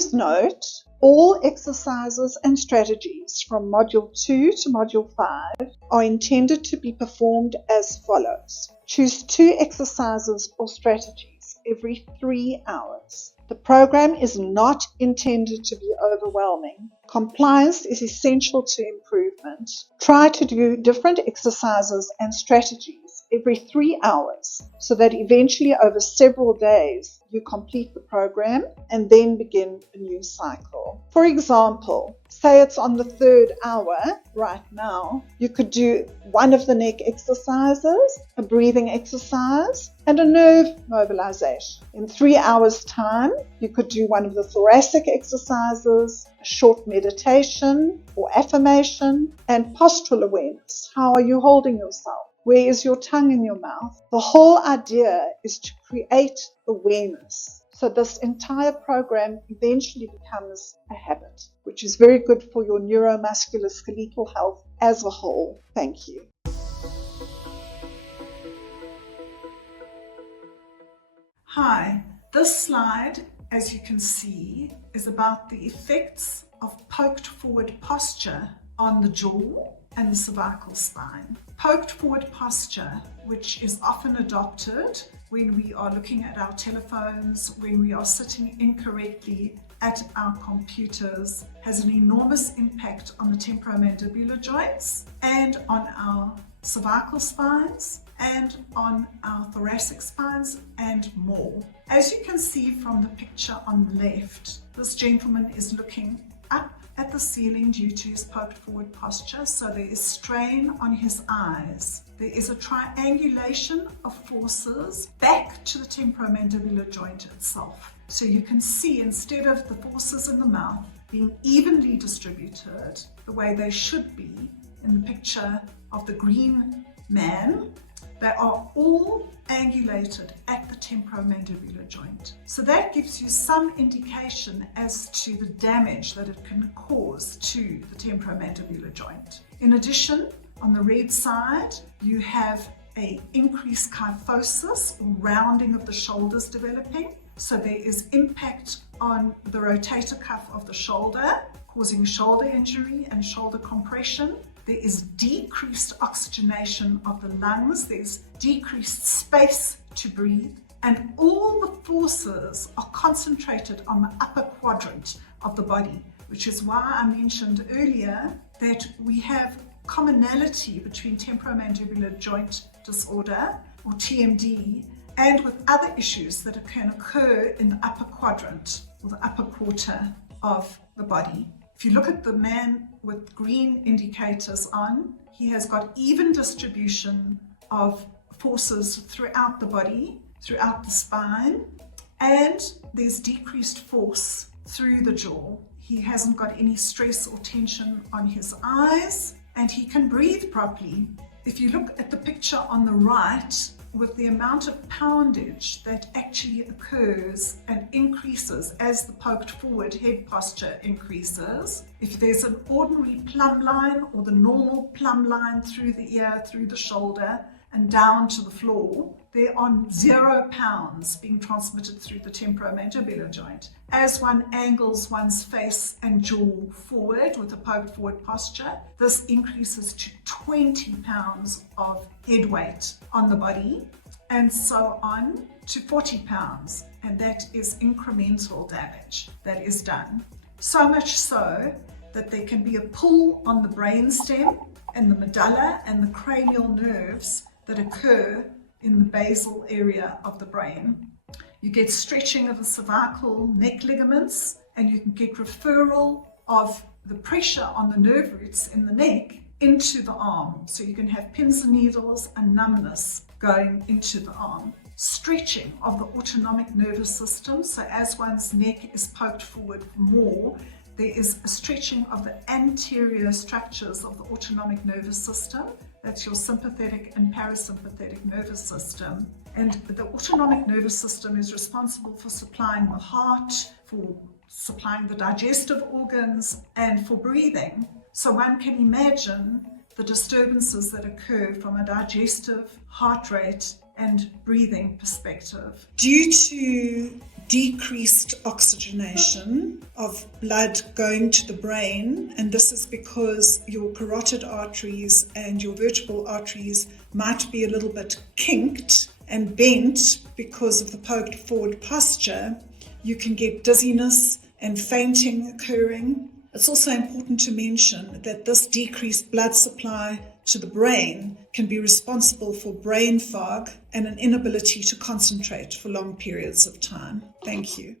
Please note, all exercises and strategies from Module 2 to Module 5 are intended to be performed as follows. Choose 2 exercises or strategies every 3 hours. The program is not intended to be overwhelming. Compliance is essential to improvement. Try to do different exercises and strategies every 3 hours so that eventually over several days you complete the program and then begin a new cycle. For example, say it's on the 3rd hour right now, you could do one of the neck exercises, a breathing exercise, and a nerve mobilization. In 3 hours' time, you could do one of the thoracic exercises, a short meditation or affirmation, and postural awareness. How are you holding yourself? Where is your tongue in your mouth? The whole idea is to create awareness. So this entire program eventually becomes a habit, which is very good for your neuromuscular skeletal health as a whole. Thank you. Hi, this slide, as you can see, is about the effects of poked forward posture on the jaw and the cervical spine. Poked forward posture, which is often adopted when we are looking at our telephones, when we are sitting incorrectly at our computers, has an enormous impact on the temporomandibular joints and on our cervical spines and on our thoracic spines and more. As you can see from the picture on the left, this gentleman is looking up at the ceiling due to his poked forward posture, so there is strain on his eyes. There is a triangulation of forces back to the temporomandibular joint itself. So you can see, instead of the forces in the mouth being evenly distributed the way they should be in the picture of the green man, they are all angulated at the temporomandibular joint. So that gives you some indication as to the damage that it can cause to the temporomandibular joint. In addition, on the red side, you have an increased kyphosis or rounding of the shoulders developing. So there is impact on the rotator cuff of the shoulder, causing shoulder injury and shoulder compression. There is decreased oxygenation of the lungs, there's decreased space to breathe, and all the forces are concentrated on the upper quadrant of the body, which is why I mentioned earlier that we have commonality between temporomandibular joint disorder, or TMD, and with other issues that can occur in the upper quadrant or the upper quarter of the body. If you look at the man with green indicators on, he has got even distribution of forces throughout the body, throughout the spine, and there's decreased force through the jaw. He hasn't got any stress or tension on his eyes, and he can breathe properly. If you look at the picture on the right, with the amount of poundage that actually occurs and increases as the poked forward head posture increases. If there's an ordinary plumb line or the normal plumb line through the ear, through the shoulder and down to the floor, there are 0 pounds being transmitted through the temporomandibular joint. As one angles one's face and jaw forward with a poked forward posture, this increases to 20 pounds of head weight on the body, and so on to 40 pounds. And that is incremental damage that is done. So much so that there can be a pull on the brainstem and the medulla and the cranial nerves that occur in the basal area of the brain. You get stretching of the cervical neck ligaments, and you can get referral of the pressure on the nerve roots in the neck into the arm. So you can have pins and needles and numbness going into the arm. Stretching of the autonomic nervous system. So as one's neck is poked forward more, there is a stretching of the anterior structures of the autonomic nervous system. That's your sympathetic and parasympathetic nervous system. And the autonomic nervous system is responsible for supplying the heart, for supplying the digestive organs, and for breathing. So one can imagine the disturbances that occur from a digestive, heart rate, and breathing perspective. Due to decreased oxygenation of blood going to the brain, and this is because your carotid arteries and your vertebral arteries might be a little bit kinked and bent because of the poked forward posture. You can get dizziness and fainting occurring. It's also important to mention that this decreased blood supply to the brain can be responsible for brain fog and an inability to concentrate for long periods of time. Thank you.